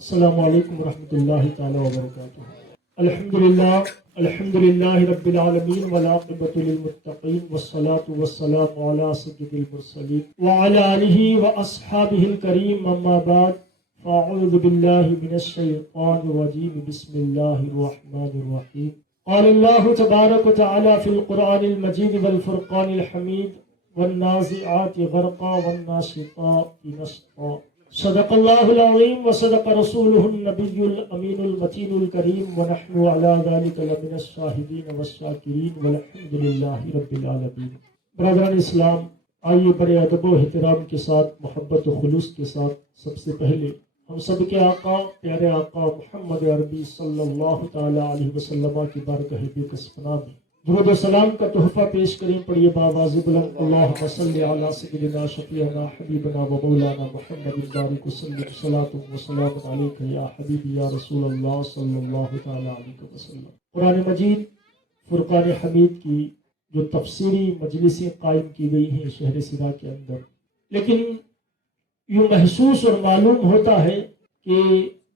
السلام علیکم ورحمۃ اللہ تعالی وبرکاتہ۔ الحمدللہ رب العالمین والعاقبۃ للمتقین والصلاة والسلام علی سید المرسلین وعلی آلہ واصحابہ الکریم، اما بعد فاعوذ باللہ من الشیطان الرجیم، بسم اللہ الرحمن الرحیم۔ قال اللہ تبارک وتعالی فی القرآن المجید والفرقان الحمید والنازعات غرقا والناشطات نشطا، صدق اللہ العظیم وصدق رسولہ النبی الامین المتین الکریم، ونحن علی ذلک لمن الشاہدین والشاکرین والحمد للہ رب العالمین۔ برادران اسلام، آئیے بڑے ادب و احترام کے ساتھ، محبت و خلوص کے ساتھ، سب سے پہلے ہم سب کے آقا، پیارے آقا محمد عربی صلی اللہ تعالی علیہ وسلم کی بارگاہ بقدس پناہ میں درود و سلام کا تحفہ پیش کریں۔ پڑھیے بآواز بلند، اللہم صلی علی سیدنا شفیعنا حبیبنا و مولانا محمد بارک وسلم، صلاۃ و سلام علیک یا حبیبی یا رسول اللہ صلی اللہ تعالی علیہ وسلم۔ قرآن مجید فرقان حمید کی جو تفسیری مجلسیں قائم کی گئی ہیں شہر سرا کے اندر، لیکن یوں محسوس اور معلوم ہوتا ہے کہ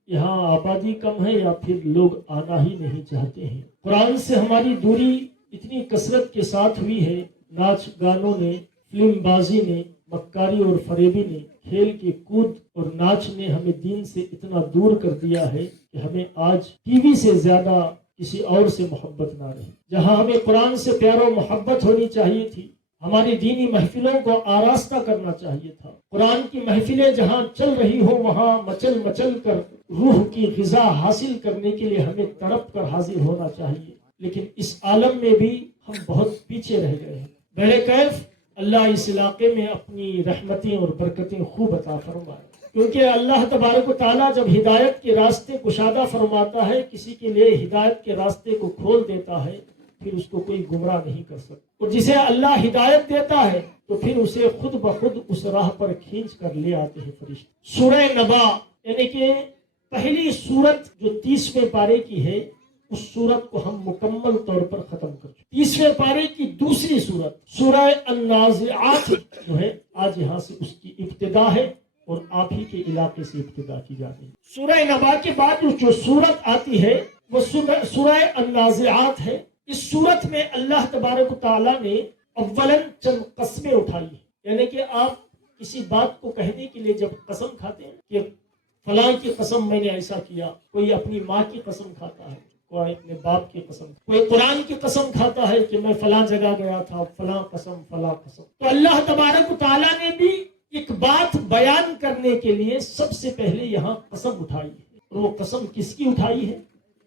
یہاں آبادی کم ہے یا پھر لوگ آنا ہی نہیں چاہتے ہیں۔ قرآن سے ہماری دوری اتنی کثرت کے ساتھ ہوئی ہے، ناچ گانوں نے، فلم بازی نے، مکاری اور فریبی نے، کھیل کے کود اور ناچ نے ہمیں دین سے اتنا دور کر دیا ہے کہ ہمیں آج ٹی وی سے زیادہ کسی اور سے محبت نہ رہی۔ جہاں ہمیں قرآن سے پیار و محبت ہونی چاہیے تھی، ہماری دینی محفلوں کو آراستہ کرنا چاہیے تھا، قرآن کی محفلیں جہاں چل رہی ہوں وہاں مچل مچل کر روح کی غذا حاصل کرنے کے لیے ہمیں تڑپ کر حاضر ہونا چاہیے، لیکن اس عالم میں بھی ہم بہت پیچھے رہ گئے ہیں۔ بہرکیف اللہ اس علاقے میں اپنی رحمتیں اور برکتیں خوب عطا فرمائے، کیونکہ اللہ تبارک و تعالیٰ جب ہدایت کے راستے کشادہ فرماتا ہے، کسی کے لیے ہدایت کے راستے کو کھول دیتا ہے، پھر اس کو کوئی گمراہ نہیں کر سکتا، اور جسے اللہ ہدایت دیتا ہے تو پھر اسے خود بخود اس راہ پر کھینچ کر لے آتے ہیں فرشتے۔ سورہ نبا یعنی کہ پہلی سورت جو 30ویں پارے کی ہے، اس سورت کو ہم مکمل طور پر ختم کر چکے۔ 30ویں پارے کی دوسری سورت سورہ النازعات جو ہے، آج یہاں سے اس کی ابتدا ہے اور آپ ہی کے علاقے سے ابتدا کی جاتی ہے۔ سورہ نبا کے بعد جو سورت آتی ہے وہ سورہ النازعات ہے۔ اس سورت میں اللہ تبارک و تعالیٰ نے اولاً چند قسمیں اٹھائی ہیں، یعنی کہ آپ کسی بات کو کہنے کے لیے جب قسم کھاتے ہیں کہ فلاں کی قسم میں نے ایسا کیا، کوئی اپنی ماں کی قسم کھاتا ہے، کوئی اپنے باپ کی قسم، کوئی قرآن کی قسم کھاتا ہے کہ میں فلاں جگہ گیا تھا، فلاں قسم فلاں قسم۔ تو اللہ تبارک و تعالیٰ نے بھی ایک بات بیان کرنے کے لیے سب سے پہلے یہاں قسم اٹھائی ہے، اور وہ قسم کس کی اٹھائی ہے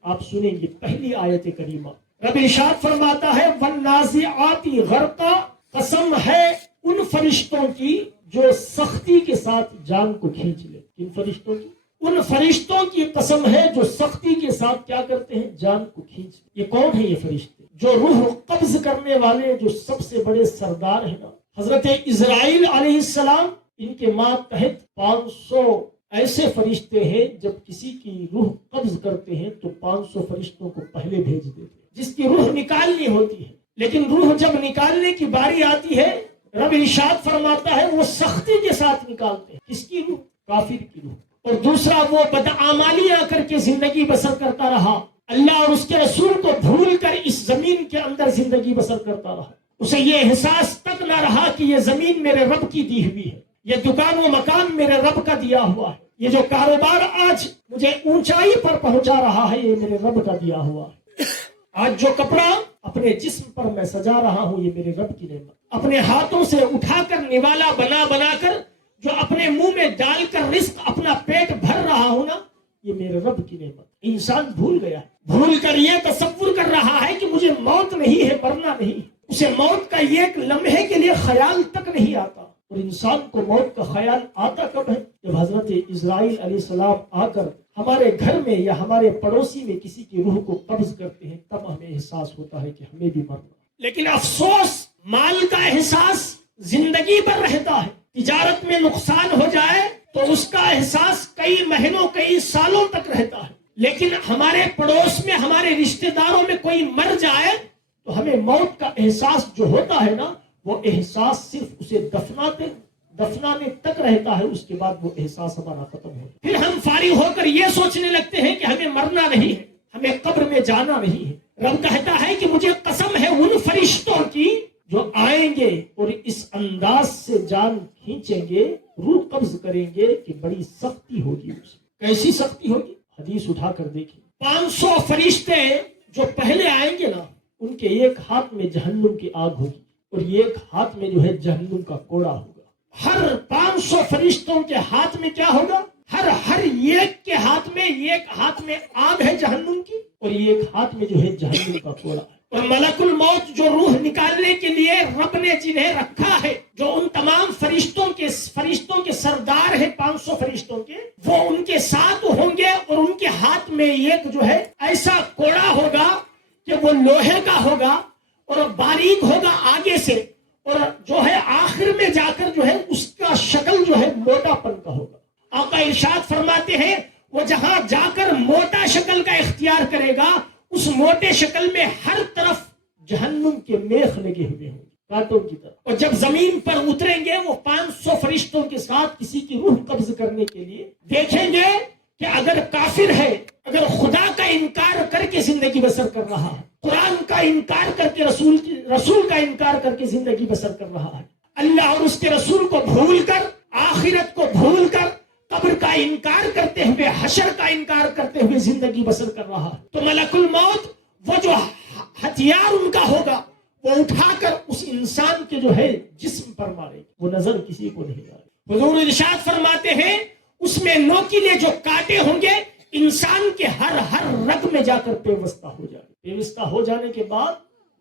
آپ سنیں گے۔ پہلی آیت کریمہ رب ارشاد فرماتا ہے والنازعات غرقا، قسم ہے ان فرشتوں کی جو سختی کے ساتھ جان کو کھینچ لے۔ کن فرشتوں کی؟ ان فرشتوں کی قسم ہے جو سختی کے ساتھ کیا کرتے ہیں؟ جان کو کھینچ لے۔ یہ کون ہے یہ فرشتے؟ جو روح قبض کرنے والے جو سب سے بڑے سردار ہیں نا، حضرت اسرائیل علیہ السلام، ان کے ماتحت 500 ایسے فرشتے ہیں، جب کسی کی روح قبض کرتے ہیں تو 500 فرشتوں کو پہلے بھیج دیتے ہیں جس کی روح نکالنی ہوتی ہے، لیکن روح جب نکالنے کی باری آتی ہے رب ارشاد فرماتا ہے وہ سختی کے ساتھ نکالتے ہیں۔ کس کی روح؟ کافر کی روح۔ اور دوسرا وہ بدعمالی آ کر کے زندگی بسر کرتا رہا، اللہ اور اس کے رسول کو بھول کر اس زمین کے اندر زندگی بسر کرتا رہا، اسے یہ احساس تک نہ رہا کہ یہ زمین میرے رب کی دی ہوئی ہے، یہ دکان و مکان میرے رب کا دیا ہوا ہے، یہ جو کاروبار آج مجھے اونچائی پر پہنچا رہا ہے یہ میرے رب کا دیا ہوا ہے، آج جو کپڑا اپنے جسم پر میں سجا رہا ہوں یہ میرے رب کی نعمت، اپنے ہاتھوں سے اٹھا کر نوالا بنا بنا کر جو اپنے منہ میں ڈال کر رزق اپنا پیٹ بھر رہا ہوں نا، یہ میرے رب کی نعمت۔ انسان بھول گیا، بھول کر یہ تصور کر رہا ہے کہ مجھے موت نہیں ہے، مرنا نہیں، اسے موت کا یہ ایک لمحے کے لیے خیال تک نہیں آتا۔ اور انسان کو موت کا خیال آتا کب ہے؟ جب حضرت اسرائیل علیہ السلام آ کر ہمارے گھر میں یا ہمارے پڑوسی میں کسی کی روح کو قبض کرتے ہیں، تب ہمیں احساس ہوتا ہے کہ ہمیں بھی مرنا۔ لیکن افسوس، مال کا احساس زندگی بھر رہتا ہے، تجارت میں نقصان ہو جائے تو اس کا احساس کئی مہینوں کئی سالوں تک رہتا ہے، لیکن ہمارے پڑوس میں ہمارے رشتہ داروں میں کوئی مر جائے تو ہمیں موت کا احساس جو ہوتا ہے نا، وہ احساس صرف اسے دفنانے تک رہتا ہے، اس کے بعد وہ احساس ہمارا ختم ہو جائے. پھر ہم فارغ ہو کر یہ سوچنے لگتے ہیں کہ ہمیں مرنا نہیں ہے، ہمیں قبر میں جانا نہیں ہے. رب کہتا ہے کہ مجھے قسم ہے ان فرشتوں کی جو آئیں گے اور اس انداز سے جان کھینچیں گے، روح قبض کریں گے کہ بڑی سختی ہوگی. اس کیسی سختی ہوگی؟ حدیث اٹھا کر دیکھیں. 500 فرشتے جو پہلے آئیں گے نا، ان کے ایک ہاتھ میں جہنم کی آگ ہوگی اور ایک ہاتھ میں جو ہے جہنم کا کوڑا ہوگا. ہر 500 فرشتوں کے ہاتھ میں کیا ہوگا؟ ہر ایک کے ہاتھ میں آگ ہے جہنم کی اور ایک ہاتھ میں جو ہے جہنم کا کوڑا ہے. اور ملک الموت جو روح نکالنے کے لیے رب نے جنہیں رکھا ہے، جو ان تمام فرشتوں کے سردار ہیں 500 فرشتوں کے، وہ ان کے ساتھ ہوں گے اور ان کے ہاتھ میں ایک جو ہے ایسا کوڑا ہوگا کہ وہ لوہے کا ہوگا اور باریک ہوگا آگے سے، اور جو ہے آخر میں جا کر جو ہے اس کا شکل جو ہے موٹا پن کا ہوگا. آقا ارشاد فرماتے ہیں وہ جہاں جا کر موٹا شکل کا اختیار کرے گا، اس موٹے شکل میں ہر طرف جہنم کے میخ لگے ہوئے ہوں گے کانٹوں کی طرف. اور جب زمین پر اتریں گے وہ 500 فرشتوں کے ساتھ کسی کی روح قبض کرنے کے لیے، دیکھیں گے کہ اگر کافر ہے، اگر خدا کا انکار کر کے زندگی بسر کر رہا ہے، قرآن کا انکار کر کے رسول کا انکار کر کے زندگی بسر کر رہا ہے، اللہ اور اس کے رسول کو بھول کر، آخرت کو بھول کر، قبر کا انکار کرتے ہوئے، حشر کا انکار کرتے ہوئے زندگی بسر کر رہا ہے، تو ملک الموت وہ جو ہتھیار ان کا ہوگا وہ اٹھا کر اس انسان کے جو ہے جسم پر مارے، وہ نظر کسی کو نہیں آئے. حضور ارشاد فرماتے ہیں اس میں نوکیلے جو کانٹے ہوں گے انسان کے ہر رگ میں جا کر پیوستہ ہو جائے. پیوستہ ہو جانے کے بعد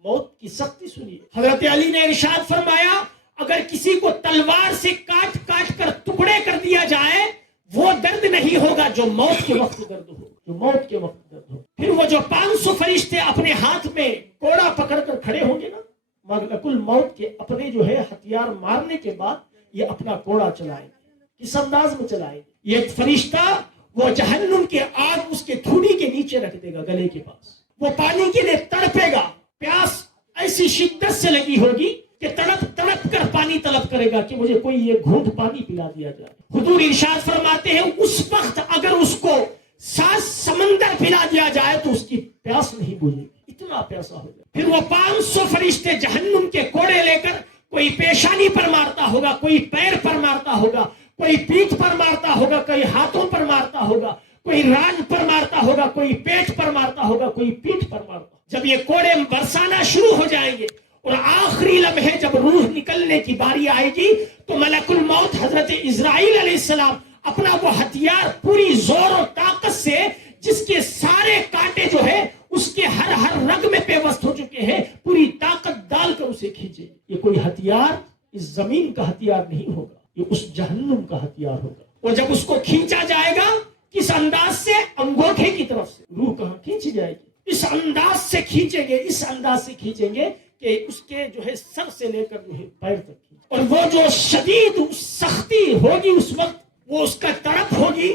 موت کی سختی سنیے. حضرت علی نے ارشاد فرمایا اگر کسی کو تلوار سے کاٹ کر ٹکڑے کر دیا جائے وہ درد نہیں ہوگا جو موت کے وقت درد ہو، جو موت کے وقت درد ہو. پھر وہ جو 500 فرشتے اپنے ہاتھ میں کوڑا پکڑ کر کھڑے ہوں گے نا، ملک الموت کے اپنے جو ہے ہتھیار مارنے کے بعد یہ اپنا کوڑا چلائیں گے. کس انداز میں چلائیں گے؟ یہ فرشتہ وہ جہنم کے آگ اس کے تھوڑی کے نیچے رکھ دے گا گلے کے پاس. وہ پانی کے لیے تڑپے گا، پیاس ایسی شدت سے لگی ہوگی کہ تڑپ کر پانی طلب کرے گا کہ مجھے کوئی یہ گھونٹ پانی پلا دیا جائے. حضور ارشاد فرماتے ہیں اس وقت اگر اس کو 7 سمندر پلا دیا جائے تو اس کی پیاس نہیں بجھے گی، اتنا پیاسا ہو جائے. پھر وہ 500 فرشتے جہنم کے کوڑے لے کر کوئی پیشانی پر مارتا ہوگا، کوئی پیر پر مارتا ہوگا، کوئی پیٹھ پر مارتا ہوگا، کوئی ہاتھوں پر مارتا ہوگا، کوئی ران پر مارتا ہوگا، کوئی پیٹ پر مارتا ہوگا، کوئی پیٹھ پر مارتا ہوگا. جب یہ کوڑے برسانا شروع ہو جائیں گے اور آخری لمحے جب روح نکلنے کی باری آئے گی تو ملک الموت حضرت اسرائیل علیہ السلام اپنا وہ ہتھیار پوری زور و طاقت سے، جس کے سارے کانٹے جو ہے اس کے ہر رگ میں پیوست ہو چکے ہیں، پوری طاقت ڈال کر اسے کھینچے. یہ کوئی ہتھیار اس زمین کا ہتھیار نہیں ہوگا، یہ اس جہنم کا ہتھیار ہوگا. اور جب اس کو کھینچا جائے گا کس انداز سے؟ انگوٹھے کی طرف سے. روح کہاں کھینچی جائے گی؟ اس انداز سے کھینچیں گے، اس انداز سے کھینچیں گے کہ اس کے جو ہے سر سے لے کر جو ہے پیر تک. اور وہ جو شدید سختی ہوگی اس وقت، وہ اس کا تڑپ ہوگی،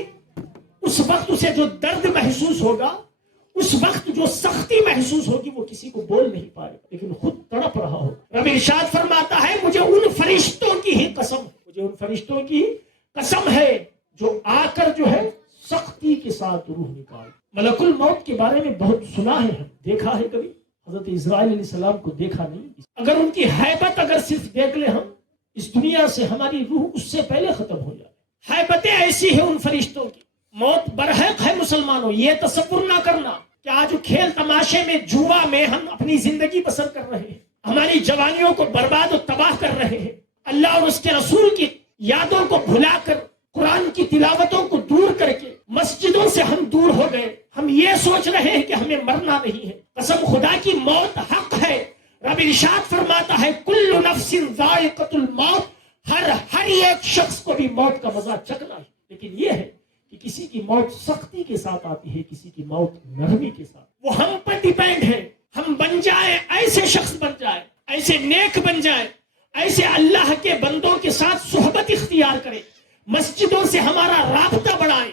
اس وقت اسے جو درد محسوس ہوگا، اس وقت جو سختی محسوس ہوگی وہ کسی کو بول نہیں پائے گا لیکن خود تڑپ رہا ہوگا. رب ارشاد فرماتا ہے مجھے ان فرشتوں کی ہی قسم، مجھے ان فرشتوں کی قسم ہے جو آ کر جو ہے سختی کے ساتھ روح نکال. ملک الموت کے بارے میں بہت سنا ہے، ہم دیکھا ہے، کبھی حضرت اسرائیل علیہ السلام کو دیکھا نہیں. اگر ان کی حیبت اگر صرف دیکھ لیں ہم، اس دنیا سے ہماری روح اس سے پہلے ختم ہو جائے. حیبتیں ایسی ہیں ان فرشتوں کی. موت برحق ہے مسلمانوں، یہ تصور نہ کرنا کہ آج کھیل تماشے میں، جوا میں ہم اپنی زندگی بسر کر رہے ہیں، ہماری جوانیوں کو برباد و تباہ کر رہے ہیں. اللہ اور اس کے رسول کی یادوں کو بھلا کر، قرآن کی تلاوتوں کو دور کر کے مسجدوں سے ہم دور ہو گئے. ہم یہ سوچ رہے ہیں کہ ہمیں مرنا نہیں ہے. قسم خدا کی موت حق ہے. رب ارشاد فرماتا ہے کل نفس ذائقۃ الموت، ہر ایک شخص کو بھی موت کا مزہ چکھنا ہے. لیکن یہ ہے کہ کسی کی موت سختی کے ساتھ آتی ہے، کسی کی موت نرمی کے ساتھ. وہ ہم پر ڈیپینڈ ہے. ہم بن جائیں ایسے شخص، بن جائیں ایسے نیک، بن جائیں ایسے اللہ کے بندوں کے ساتھ صحبت اختیار کریں، مسجدوں سے ہمارا رابطہ بڑھائیں،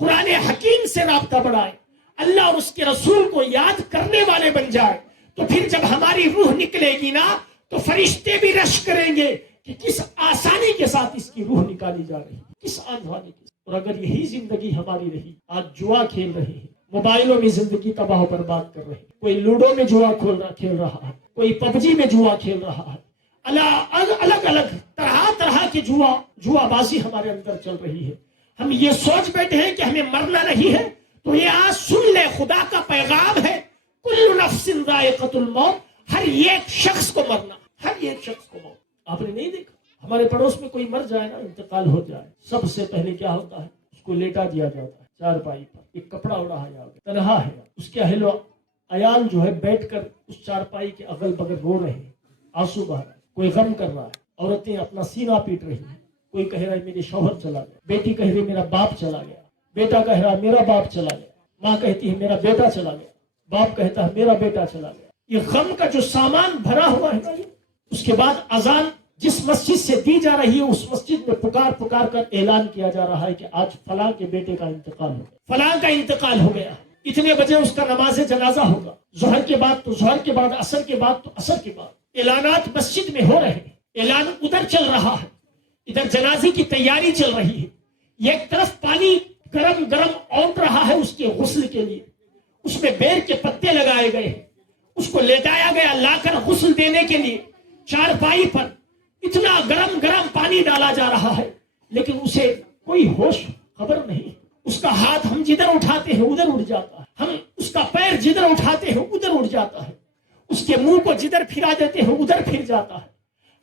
قرآن حکیم سے رابطہ بڑھائیں، اللہ اور اس کے رسول کو یاد کرنے والے بن جائیں. تو پھر جب ہماری روح نکلے گی نا تو فرشتے بھی رش کریں گے کہ کس آسانی کے ساتھ اس کی روح نکالی جا رہی ہے، کس آنظانے کے ساتھ۔ اور اگر یہی زندگی ہماری رہی، آج جوا کھیل رہے ہیں، موبائلوں میں زندگی تباہ و برباد کر رہے ہیں، کوئی لوڈو میں جوا کھیل رہا ہے، کوئی پب جی میں جوا کھیل رہا ہے، الگ الگ طرح کی جوا بازی ہمارے اندر چل رہی ہے۔ ہم یہ سوچ بیٹھے ہیں کہ ہمیں مرنا نہیں ہے، تو یہ آج سن لے، خدا کا پیغام ہے، کل نفس ذائقۃ الموت، ہر ایک شخص کو مرنا، ہر ایک شخص کو موت۔ آپ نے نہیں دیکھا ہمارے پڑوس میں کوئی مر جائے نا، انتقال ہو جائے، سب سے پہلے کیا ہوتا ہے؟ اس کو لیٹا دیا جاتا ہے چارپائی پر، ایک کپڑا اڑایا جاتا ہے، تنہا ہے، اس کے اہل و عیال جو ہے بیٹھ کر اس چارپائی کے اگل بغل رو رہے ہیں، آنسو بہہ رہے ہیں، کوئی غم کر رہا ہے، عورتیں اپنا سینہ پیٹ رہی ہیں، کوئی کہہ رہا ہے میرے شوہر چلا گیا، بیٹی کہہ رہی میرا باپ چلا گیا، بیٹا کہہ رہا میرا باپ چلا گیا، ماں کہتی ہے میرا بیٹا چلا گیا، باپ کہتا ہے میرا بیٹا چلا گیا۔ یہ غم کا جو سامان بھرا ہوا ہے نا، اس کے بعد اذان جس مسجد سے دی جا رہی ہے، اس مسجد میں پکار کر اعلان کیا جا رہا ہے کہ آج فلاں کے بیٹے کا انتقال ہو گیا، فلاں کا انتقال ہو گیا، اتنے بجے اس کا نماز جنازہ ہوگا، ظہر کے بعد تو ظہر کے بعد، عصر کے بعد تو عصر کے بعد۔ اعلانات مسجد میں ہو رہے ہیں، اعلان ادھر چل رہا ہے، ادھر جنازے کی تیاری چل رہی ہے، ایک طرف پانی گرم گرم اونٹ رہا ہے اس کے غسل کے لیے، اس میں بیر کے پتے لگائے گئے ہیں، اس کو لیٹایا گیا لا کر غسل دینے کے لیے، چارپائی پر اتنا گرم گرم پانی ڈالا جا رہا ہے، لیکن اسے کوئی ہوش خبر نہیں۔ اس کا ہاتھ ہم جدھر اٹھاتے ہیں ادھر اڑ جاتا ہے، ہم اس کا پیر جدھر اٹھاتے ہیں ادھر اڑ جاتا ہے، اس کے منہ کو جدھر پھرا دیتے ہیں ادھر پھر جاتا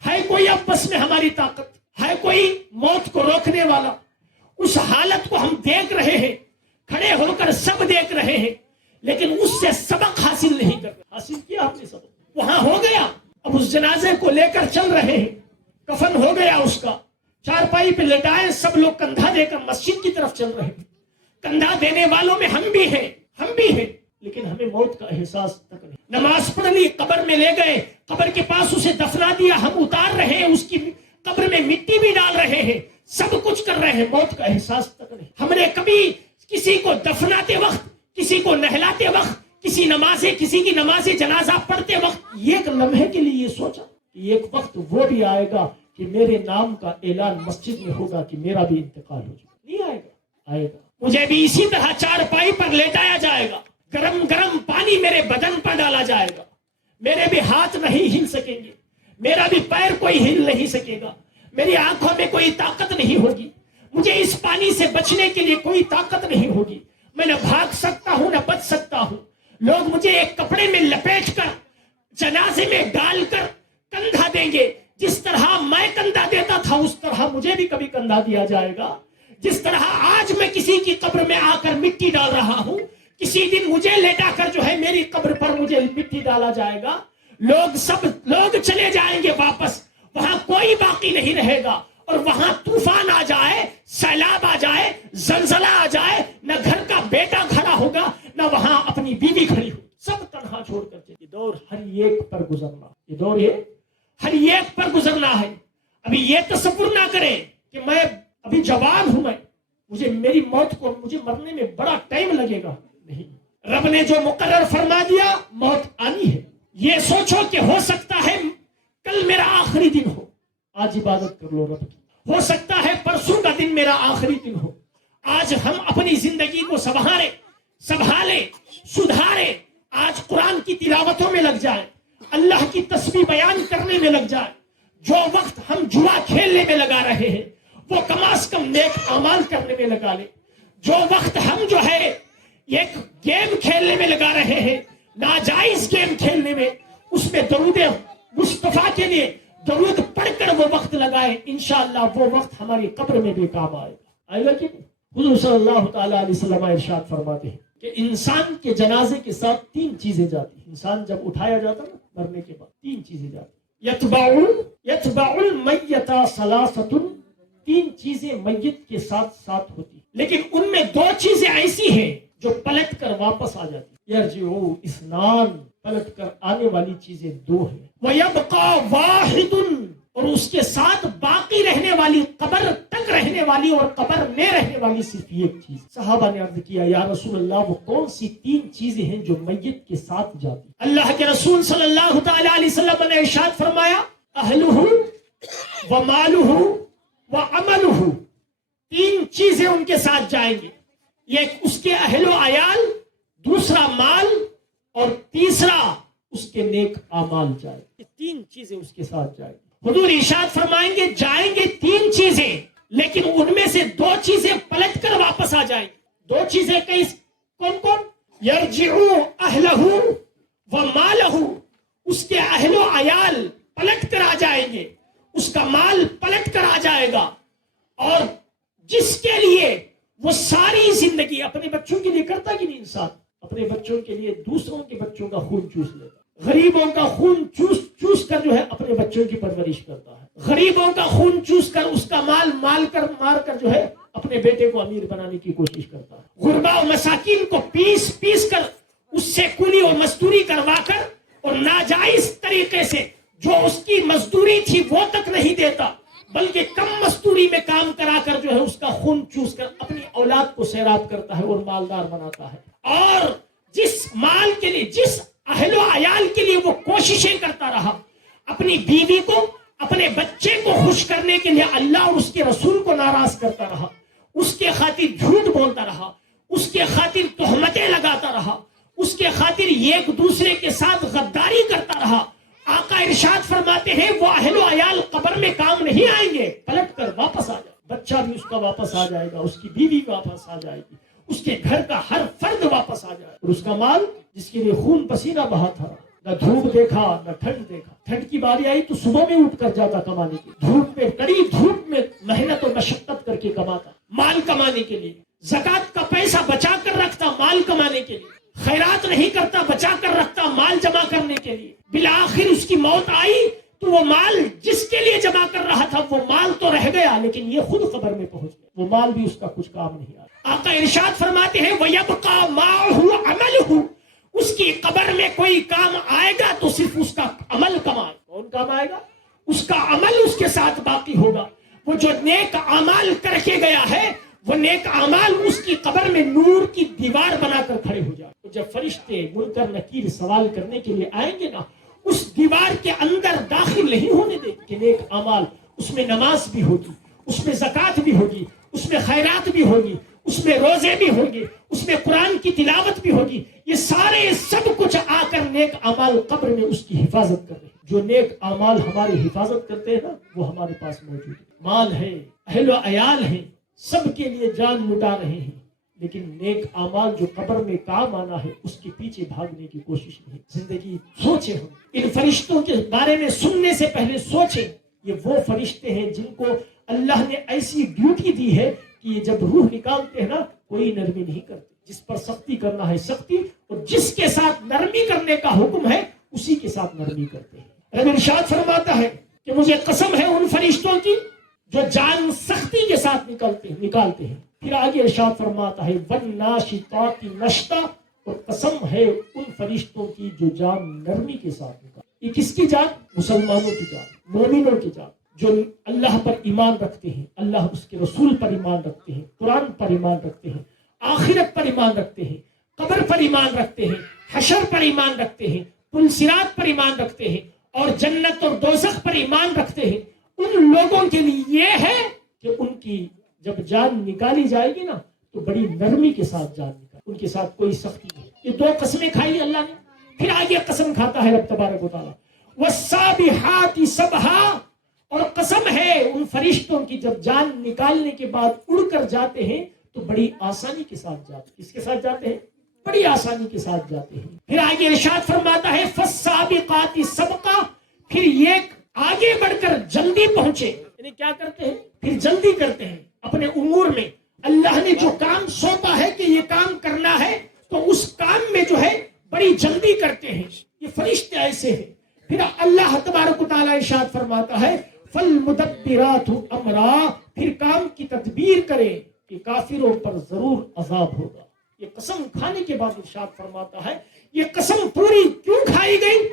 ہے کوئی اب بس میں ہماری طاقت ہے، کوئی موت کو روکنے والا؟ اس حالت کو ہم دیکھ رہے ہیں، کھڑے ہو کر سب دیکھ رہے ہیں، لیکن اس سے سبق حاصل نہیں کر رہے۔ حاصل کیا ہم نے سبق، وہاں ہو گیا، اب اس جنازے کو لے کر چل رہے ہیں، کفن ہو گیا اس کا، چارپائی پہ لٹائے، سب لوگ کندھا دے کر مسجد کی طرف چل رہے ہیں، کندھا دینے والوں میں ہم بھی ہیں، لیکن ہمیں موت کا احساس تک نہیں۔ نماز پڑھ لی، قبر میں لے گئے، قبر کے پاس اسے دفنا دیا، ہم اتار رہے ہیں، اس کی قبر میں مٹی بھی ڈال رہے ہیں، سب کچھ کر رہے ہیں، موت کا احساس تک نہیں۔ ہم نے کبھی کسی کو دفناتے وقت، کسی کو نہلاتے وقت، کسی کی نماز جنازہ پڑھتے وقت ایک لمحے کے لیے یہ سوچا کہ ایک وقت وہ بھی آئے گا کہ میرے نام کا اعلان مسجد میں ہوگا کہ میرا بھی انتقال ہو جائے؟ نہیں آئے گا، آئے گا، مجھے بھی اسی طرح چارپائی پر لیٹایا جائے گا، گرم گرم پانی میرے بدن پر ڈالا جائے گا، میرے بھی ہاتھ نہیں ہل سکیں گے، میرا بھی پیر کوئی ہل نہیں سکے گا، میری آنکھوں میں کوئی طاقت نہیں ہوگی، مجھے اس پانی سے بچنے کے لیے کوئی طاقت نہیں ہوگی، میں نہ بھاگ سکتا ہوں نہ بچ سکتا ہوں، لوگ مجھے ایک کپڑے میں لپیٹ کر جنازے میں ڈال کر کندھا دیں گے، جس طرح میں کندھا دیتا تھا اس طرح مجھے بھی کبھی کندھا دیا جائے گا، جس طرح آج میں کسی کی قبر میں آ کر مٹی ڈال رہا ہوں، کسی دن مجھے لیٹا کر جو ہے میری قبر پر مجھے مٹی ڈالا جائے گا، سب لوگ چلے جائیں گے واپس، وہاں کوئی باقی نہیں رہے گا، اور وہاں طوفان آ جائے، سیلاب آ جائے، زلزلہ آ جائے، نہ گھر کا بیٹا کھڑا ہوگا نہ وہاں اپنی بیوی کھڑی ہوگی، سب تنہا چھوڑ کر چلے۔ یہ دور ہر ایک پر گزرنا، یہ دور ہر ایک پر گزرنا ہے۔ ابھی یہ تصور نہ کریں کہ میں ابھی جوان ہوں، میری موت کو مجھے مرنے میں بڑا ٹائم لگے گا، نہیں، رب نے جو مقرر فرما دیا موت آنی ہے۔ یہ سوچو کہ ہو سکتا ہے کل میرا آخری دن ہو، آج عبادت کر لو رب کی، ہو سکتا ہے پرسوں کا دن میرا آخری دن ہو، آج ہم اپنی زندگی کو سنبھالیں، سدھاریں، آج قرآن کی تلاوتوں میں لگ جائیں، اللہ کی تسبیح بیان کرنے میں لگ جائیں، جو وقت ہم جوا کھیلنے میں لگا رہے ہیں وہ کم از کم نیک اعمال کرنے میں لگا لیں، جو وقت ہم جو ہے ایک گیم کھیلنے میں لگا رہے ہیں، ناجائز گیم کھیلنے میں، اس میں درود مصطفیٰ کے لیے درود پڑھ کر وہ وقت لگائے، انشاءاللہ وہ وقت ہماری قبر میں بھی کام آئے گا کہ نہیں؟ حضور صلی اللہ تعالی علیہ وسلم ارشاد فرماتے ہیں کہ انسان کے جنازے کے ساتھ 3 چیزیں جاتی ہیں، انسان جب اٹھایا جاتا ہے مرنے کے بعد 3 چیزیں جاتی ہیں، یتبع المیت ثلاثۃ، 3 چیزیں میت کے ساتھ ہوتی، لیکن ان میں 2 چیزیں ایسی ہیں جو پلٹ کر واپس آ جاتی، یرجعو اثنان، پلٹ کر آنے والی چیزیں 2 ہیں، وَيَبْقَى وَاحِدٌ، اور اس کے ساتھ باقی رہنے والی، قبر تک رہنے والی اور قبر میں رہنے والی صرف ایک چیز۔ صحابہ نے عرض کیا یا رسول اللہ وہ کون سی 3 چیزیں ہیں جو میت کے ساتھ جاتی؟ اللہ کے رسول صلی اللہ تعالی علیہ وسلم نے ارشاد فرمایا اہلہ ومالہ وعملہ، تین چیزیں ان کے ساتھ جائیں گی، ایک اس کے اہل و عیال، دوسرا مال، اور تیسرا اس کے نیک اعمال جائیں گے۔ یہ تین چیزیں اس کے ساتھ جائیں گی۔ حضور ارشاد فرمائیں گے جائیں گے تین چیزیں، لیکن ان میں سے دو چیزیں پلٹ کر واپس آ جائیں گی۔ دو چیزیں کون کون؟ یرجعو اہلہ ومالہ، اس کے اہل و عیال پلٹ کر آ جائیں گے، اس کا مال پلٹ کر آ جائے گا، اور جس کے لیے وہ ساری زندگی اپنے بچوں کے لیے کرتا کہ نہیں انسان، اپنے بچوں کے لیے دوسروں کے بچوں کا خون چوس لیتا، غریبوں کا خون چوس کر جو ہے اپنے بچوں کی پرورش کرتا ہے، غریبوں کا خون چوس کر اس کا مال مار کر جو ہے اپنے بیٹے کو امیر بنانے کی کوشش کرتا ہے، غربا و مساکین کو پیس کر اس سے کولی و مزدوری کروا کر اور ناجائز طریقے سے جو اس کی مزدوری تھی وہ تک نہیں دیتا، بلکہ کم مزدوری میں کام کرا کر جو ہے اس کا خون چوس کر اپنی اولاد کو سیراب کرتا ہے اور مالدار بناتا ہے۔ اور جس مال کے لیے، جس اہل و عیال کے لیے وہ کوششیں کرتا رہا، اپنی بیوی کو، اپنے بچے کو خوش کرنے کے لیے اللہ اور اس کے رسول کو ناراض کرتا رہا، اس کے خاطر جھوٹ بولتا رہا، اس کے خاطر تہمتیں لگاتا رہا، اس کے خاطر ایک دوسرے کے ساتھ غداری کرتا رہا، آقا ارشاد فرماتے ہیں وہ اہل و عیال قبر میں کام نہیں آئیں گے، پلٹ کر واپس آ جائے، بچہ بھی اس کا واپس آ جائے گا، اس کی بیوی واپس آ جائے گی، اس کے گھر کا ہر فرد واپس آ جائے، اور اس کا مال جس کے لیے خون پسینہ بہا تھا، نہ دھوپ دیکھا نہ ٹھنڈ دیکھا، ٹھنڈ کی باری آئی تو صبح میں اٹھ کر جاتا کمانے کے، دھوپ میں، کڑی دھوپ میں محنت اور مشقت کر کے کماتا مال کمانے کے لیے، زکوٰۃ کا پیسہ بچا کر رکھتا مال کمانے کے لیے، خیرات نہیں کرتا بچا کر رکھتا مال جمع کرنے کے لیے، بالآخر اس کی موت آئی تو وہ مال جس کے لیے جمع کر رہا تھا وہ مال تو رہ گیا، لیکن یہ خود قبر میں پہنچ گیا، وہ مال بھی اس کا کچھ کام نہیں آیا۔ آقا ارشاد فرماتے ہیں وَيَبْقَى مَعَهُ عَمَلُهُ، اس کی قبر میں کوئی کام آئے گا تو صرف اس کا عمل کمائے۔ کون کام آئے گا؟ اس کا عمل اس کے ساتھ باقی ہوگا، وہ جو نیک اعمال کر کے گیا ہے وہ نیک اعمال اس کی قبر میں نور کی دیوار بنا کر کھڑے ہو جائے۔ جب فرشتے منکر نکیر سوال کرنے کے لیے آئیں گے نا، اس دیوار کے اندر داخل نہیں ہونے دیں کہ نیک اعمال، اس میں نماز بھی ہوگی، اس میں زکوٰۃ بھی ہوگی، اس میں خیرات بھی ہوگی، اس میں روزے بھی ہوں گے، اس میں قرآن کی تلاوت بھی ہوگی، یہ سارے سب کچھ آ کر نیک اعمال قبر میں اس کی حفاظت کر رہے ہیں۔ جو نیک اعمال ہماری حفاظت کرتے ہیں نا وہ ہمارے پاس موجود ہے، مال ہے، اہل و عیال ہیں، سب کے لیے جان لٹا رہے ہیں، لیکن نیک اعمال جو قبر میں کام آنا ہے اس کے پیچھے بھاگنے کی کوشش نہیں۔ زندگی سوچیں، ہم ان فرشتوں کے بارے میں سننے سے پہلے سوچیں، یہ وہ فرشتے ہیں جن کو اللہ نے ایسی ڈیوٹی دی ہے کہ یہ جب روح نکالتے ہیں نا کوئی نرمی نہیں کرتے، جس پر سختی کرنا ہے سختی، اور جس کے ساتھ نرمی کرنے کا حکم ہے اسی کے ساتھ نرمی کرتے ہیں۔ رب ارشاد فرماتا ہے کہ مجھے قسم ہے ان فرشتوں کی جو جان سختی کے ساتھ نکالتے ہیں۔ پھر آگے ارشاد فرماتا ہے وَالنَّاشِطَاتِ نَشْطًا، اور قسم ہے ان فرشتوں کی جو جان نرمی کے ساتھ نکالتے۔ یہ کس کی جان؟ مسلمانوں کی جان، مومنوں کی جان، جو اللہ پر ایمان رکھتے ہیں، اللہ اس کے رسول پر ایمان رکھتے ہیں، قرآن پر ایمان رکھتے ہیں، آخرت پر ایمان رکھتے ہیں، قبر پر ایمان رکھتے ہیں، حشر پر ایمان رکھتے ہیں، پل صراط پر ایمان رکھتے ہیں، اور جنت اور دوزخ پر ایمان رکھتے ہیں۔ ان لوگوں کے لیے یہ ہے کہ ان کی جب جان نکالی جائے گی نا تو بڑی نرمی کے ساتھ جان نکالے، ان کے ساتھ کوئی سختی نہیں۔ یہ دو قسمیں کھائی اللہ نے، پھر آگے قسم کھاتا ہے رب تبارک و تعالیٰ وَالسَّابِحَاتِ سَبْحًا، اور قسم ہے ان فرشتوں کی جب جان نکالنے کے بعد اڑ کر جاتے ہیں تو بڑی آسانی کے ساتھ جاتے ہیں۔ کس کے ساتھ جاتے ہیں؟ بڑی آسانی کے ساتھ جاتے ہیں۔ پھر آگے ارشاد فرماتا ہے فَالسَّابِقَاتِ سَبْقًا، پھر یہ آگے بڑھ کر جلدی پہنچے، یعنی کیا کرتے ہیں؟ پھر جلدی کرتے ہیں اپنے امور میں۔ اللہ نے جو کام سونپا ہے کہ یہ کام کرنا ہے تو اس کام میں جو ہے بڑی جلدی کرتے ہیں، یہ فرشتے ایسے ہیں۔ پھر اللہ تبارک و تعالیٰ ارشاد فرماتا ہے فَالْمُدَبِّرَاتُ أَمْرًا، پھر کام کی تدبیر کرے کہ کافروں پر ضرور عذاب ہوگا۔ یہ قسم کھانے کے بعد ارشاد فرماتا ہے یہ قسم پوری کیوں کھائی گئی؟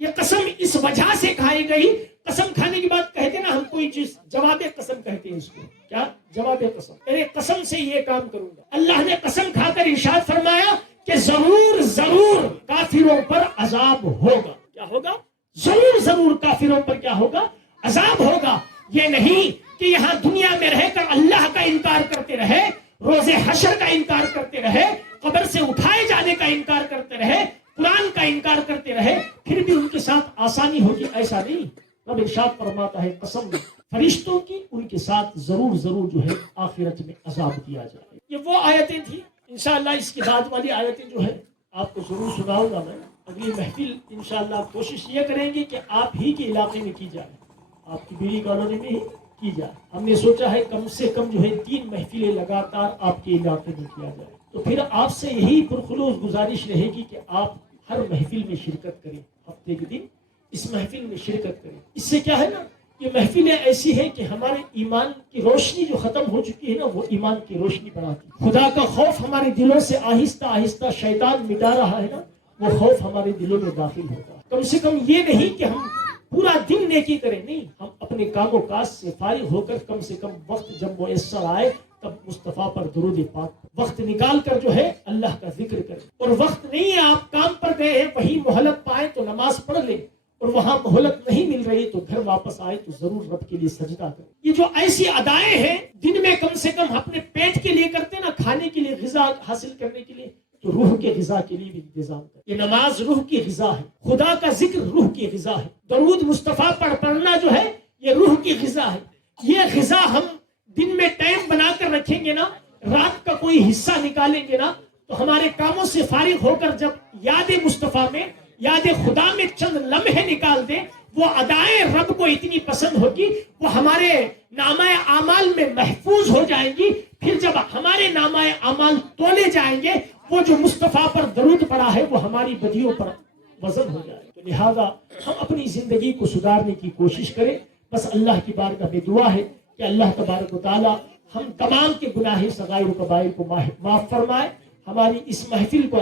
یہ قسم اس وجہ سے کھائی گئی، قسم کھانے کے بعد کہتے نا ہم کوئی چیز جواب قسم کہتے ہیں اس کو، کیا جواب قسم، ارے قسم سے یہ کام کروں گا۔ اللہ نے قسم کھا کر ارشاد فرمایا کہ ضرور ضرور کافروں پر عذاب ہوگا۔ کیا ہوگا؟ ضرور ضرور کافروں پر کیا ہوگا؟ عذاب ہوگا۔ یہ نہیں کہ یہاں دنیا میں رہ کر اللہ کا انکار کرتے رہے، روز حشر کا انکار کرتے رہے، قبر سے اٹھائے جانے کا انکار کرتے رہے، قرآن کا انکار کرتے رہے، پھر بھی ان کے ساتھ آسانی ہوگی، ایسا نہیں۔ رب ارشاد فرماتا ہے قسم فرشتوں کی ان کے ساتھ ضرور جو ہے آخرت میں عذاب دیا جائے۔ یہ وہ آیتیں تھیں، انشاءاللہ اس کے بعد والی آیتیں جو ہے آپ کو ضرور سناؤں گا میں۔ اگلی محفل انشاءاللہ کوشش یہ کریں گے کہ آپ ہی کے علاقے میں کی جائے، آپ کی بیوی کالونی میں ہی کی جائے۔ ہم نے سوچا ہے کم سے کم جو ہے 3 محفلیں لگاتار آپ کے علاقے میں کیا جائے، تو پھر آپ سے یہی پرخلوص گزارش رہے گی کہ آپ ہر محفل میں شرکت کریں، ہفتے کے دن اس محفل میں شرکت کریں۔ اس سے کیا ہے نا، یہ محفلیں ایسی ہیں کہ ہمارے ایمان کی روشنی جو ختم ہو چکی ہے نا، وہ ایمان کی روشنی بڑھاتی ہے۔ خدا کا خوف ہمارے دلوں سے آہستہ آہستہ شیطان مٹا رہا ہے نا، وہ خوف ہمارے دلوں میں داخل ہوتا ہے۔ کم سے کم یہ نہیں کہ ہم پورا دن نیکی کریں، نہیں، ہم اپنے کام و کاج سے فارغ ہو کر کم سے کم وقت جب میسر آئے تب مصطفیٰ پر درود پاک وقت نکال کر جو ہے اللہ کا ذکر کریں۔ اور وقت نہیں ہے، آپ کام پر گئے ہیں، وہی مہلت پائے تو نماز پڑھ لیں، اور وہاں مہلت نہیں مل رہی تو گھر واپس آئے تو ضرور رب کے لیے سجدہ کریں۔ یہ جو ایسی ادائیں ہیں دن میں کم سے کم اپنے پیٹ کے لیے کرتے نا، کھانے کے لیے غذا حاصل کرنے کے لیے، تو روح کے غذا کے لیے بھی انتظام کریں۔ یہ نماز روح کی غذا ہے، خدا کا ذکر روح کی غذا ہے، درود مصطفیٰ پر پڑھنا جو ہے یہ روح کی غذا ہے۔ یہ غذا ہم دن میں ٹائم بنا کر رکھیں گے نا، رات کا کوئی حصہ نکالیں گے نا، تو ہمارے کاموں سے فارغ ہو کر جب یاد مصطفیٰ میں، یاد خدا میں چند لمحے نکال دیں، وہ ادائیں رب کو اتنی پسند ہوگی، وہ ہمارے نامہ اعمال میں محفوظ ہو جائیں گی۔ پھر جب ہمارے نامہ اعمال تولے جائیں گے، وہ جو مصطفیٰ پر درود پڑا ہے وہ ہماری بدیوں پر وزن ہو جائے۔ تو لہذا ہم اپنی زندگی کو سدھارنے کی کوشش کریں۔ بس اللہ کی بارگاہ میں دعا ہے کہ اللہ تبارک و تعالی ہم تمام کے گناہ صغائر و کبائر کو معاف فرمائے، ہماری اس محفل کو